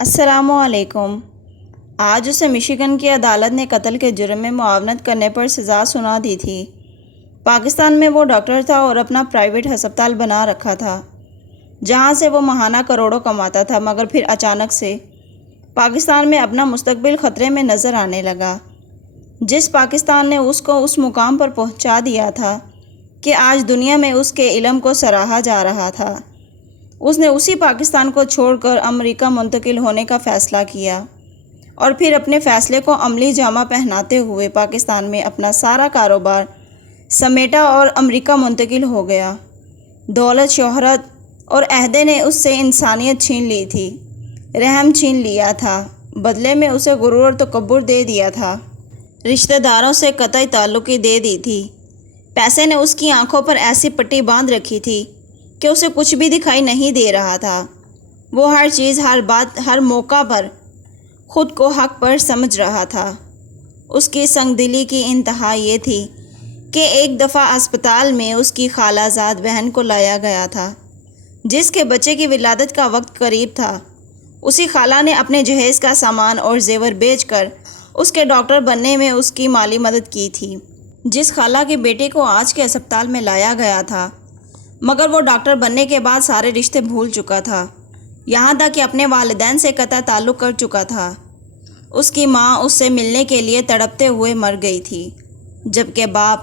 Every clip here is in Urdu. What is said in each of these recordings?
السلام علیکم۔ آج اسے مشیگن کی عدالت نے قتل کے جرم میں معاونت کرنے پر سزا سنا دی تھی۔ پاکستان میں وہ ڈاکٹر تھا اور اپنا پرائیویٹ ہسپتال بنا رکھا تھا جہاں سے وہ ماہانہ کروڑوں کماتا تھا، مگر پھر اچانک سے پاکستان میں اپنا مستقبل خطرے میں نظر آنے لگا۔ جس پاکستان نے اس کو اس مقام پر پہنچا دیا تھا کہ آج دنیا میں اس کے علم کو سراہا جا رہا تھا، اس نے اسی پاکستان کو چھوڑ کر امریکہ منتقل ہونے کا فیصلہ کیا اور پھر اپنے فیصلے کو عملی جامہ پہناتے ہوئے پاکستان میں اپنا سارا کاروبار سمیٹا اور امریکہ منتقل ہو گیا۔ دولت، شہرت اور عہدے نے اس سے انسانیت چھین لی تھی، رحم چھین لیا تھا، بدلے میں اسے غرور اور تکبر دے دیا تھا، رشتہ داروں سے قطعی تعلقی دے دی تھی۔ پیسے نے اس کی آنکھوں پر ایسی پٹی باندھ رکھی تھی کہ اسے کچھ بھی دکھائی نہیں دے رہا تھا۔ وہ ہر چیز، ہر بات، ہر موقع پر خود کو حق پر سمجھ رہا تھا۔ اس کی سنگ دلی کی انتہا یہ تھی کہ ایک دفعہ اسپتال میں اس کی خالہ زاد بہن کو لایا گیا تھا جس کے بچے کی ولادت کا وقت قریب تھا۔ اسی خالہ نے اپنے جہیز کا سامان اور زیور بیچ کر اس کے ڈاکٹر بننے میں اس کی مالی مدد کی تھی۔ جس خالہ کے بیٹے کو آج کے اسپتال میں لایا گیا تھا، مگر وہ ڈاکٹر بننے کے بعد سارے رشتے بھول چکا تھا، یہاں تک کہ اپنے والدین سے قطع تعلق کر چکا تھا۔ اس کی ماں اس سے ملنے کے لیے تڑپتے ہوئے مر گئی تھی، جبکہ باپ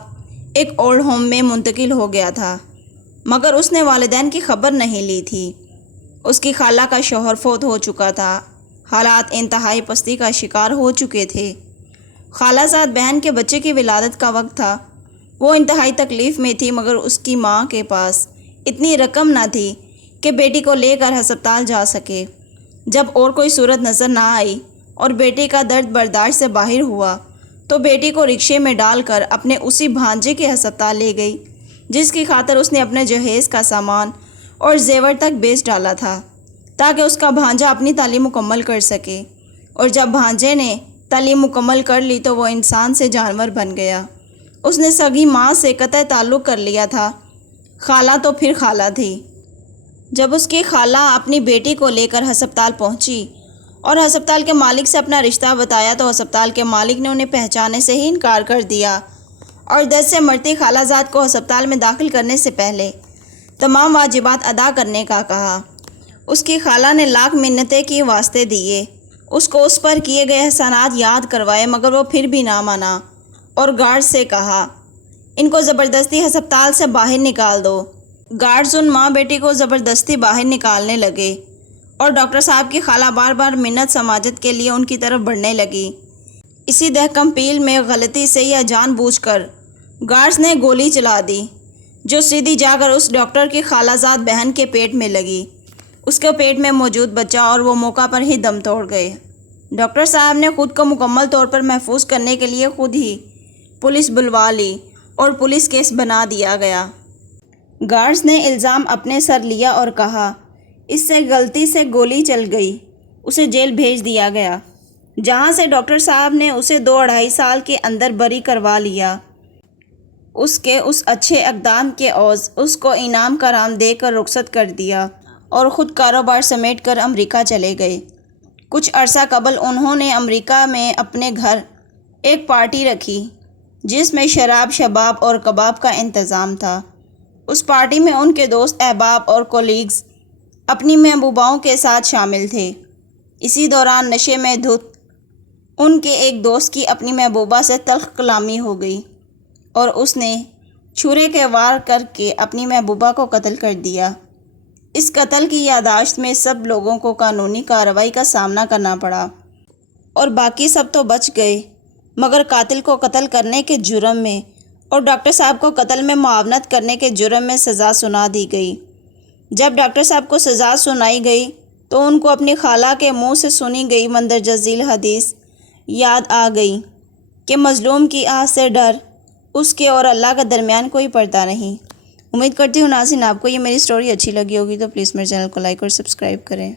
ایک اولڈ ہوم میں منتقل ہو گیا تھا، مگر اس نے والدین کی خبر نہیں لی تھی۔ اس کی خالہ کا شوہر فوت ہو چکا تھا، حالات انتہائی پستی کا شکار ہو چکے تھے۔ خالہ زاد بہن کے بچے کی ولادت کا وقت تھا، وہ انتہائی تکلیف میں تھی، مگر اس کی ماں کے پاس اتنی رقم نہ تھی کہ بیٹی کو لے کر ہسپتال جا سکے۔ جب اور کوئی صورت نظر نہ آئی اور بیٹی کا درد برداشت سے باہر ہوا تو بیٹی کو رکشے میں ڈال کر اپنے اسی بھانجے کے ہسپتال لے گئی جس کی خاطر اس نے اپنے جہیز کا سامان اور زیور تک بیچ ڈالا تھا تاکہ اس کا بھانجا اپنی تعلیم مکمل کر سکے۔ اور جب بھانجے نے تعلیم مکمل کر لی تو وہ انسان سے جانور بن گیا۔ اس نے سگی ماں سے قطع تعلق کر لیا تھا، خالہ تو پھر خالہ تھی۔ جب اس کی خالہ اپنی بیٹی کو لے کر ہسپتال پہنچی اور ہسپتال کے مالک سے اپنا رشتہ بتایا تو ہسپتال کے مالک نے انہیں پہچانے سے ہی انکار کر دیا اور درد سے مرتی خالہ زاد کو ہسپتال میں داخل کرنے سے پہلے تمام واجبات ادا کرنے کا کہا۔ اس کی خالہ نے لاکھ منتیں کی، واسطے دیے، اس کو اس پر کیے گئے احسانات یاد کروائے، مگر وہ پھر بھی نہ مانا اور گارڈ سے کہا ان کو زبردستی ہسپتال سے باہر نکال دو۔ گارڈز ان ماں بیٹی کو زبردستی باہر نکالنے لگے اور ڈاکٹر صاحب کی خالہ بار بار منت سماجت کے لیے ان کی طرف بڑھنے لگی۔ اسی دہکم پیل میں غلطی سے یا جان بوجھ کر گارڈز نے گولی چلا دی جو سیدھی جا کر اس ڈاکٹر کی خالہ زاد بہن کے پیٹ میں لگی۔ اس کے پیٹ میں موجود بچہ اور وہ موقع پر ہی دم توڑ گئے۔ ڈاکٹر صاحب نے خود کو مکمل طور پر محفوظ کرنے کے لیے خود ہی پولیس بلوا لی اور پولیس کیس بنا دیا گیا۔ گارڈز نے الزام اپنے سر لیا اور کہا اس سے غلطی سے گولی چل گئی۔ اسے جیل بھیج دیا گیا جہاں سے ڈاکٹر صاحب نے اسے 2-2.5 سال کے اندر بری کروا لیا۔ اس کے اس اچھے اقدام کے عوض اس کو انعام کرام دے کر رخصت کر دیا اور خود کاروبار سمیٹ کر امریکہ چلے گئے۔ کچھ عرصہ قبل انہوں نے امریکہ میں اپنے گھر ایک پارٹی رکھی جس میں شراب، شباب اور کباب کا انتظام تھا۔ اس پارٹی میں ان کے دوست احباب اور کولیگز اپنی محبوباؤں کے ساتھ شامل تھے۔ اسی دوران نشے میں دھت ان کے ایک دوست کی اپنی محبوبہ سے تلخ کلامی ہو گئی اور اس نے چھرے کے وار کر کے اپنی محبوبہ کو قتل کر دیا۔ اس قتل کی یادداشت میں سب لوگوں کو قانونی کارروائی کا سامنا کرنا پڑا اور باقی سب تو بچ گئے، مگر قاتل کو قتل کرنے کے جرم میں اور ڈاکٹر صاحب کو قتل میں معاونت کرنے کے جرم میں سزا سنا دی گئی۔ جب ڈاکٹر صاحب کو سزا سنائی گئی تو ان کو اپنی خالہ کے منہ سے سنی گئی مندرجہ ذیل حدیث یاد آ گئی کہ مظلوم کی آہ سے ڈر اس کے اور اللہ کے درمیان کوئی پردہ نہیں۔ امید کرتی ہوں ناظرین آپ کو یہ میری سٹوری اچھی لگی ہوگی، تو پلیز میرے چینل کو لائک اور سبسکرائب کریں۔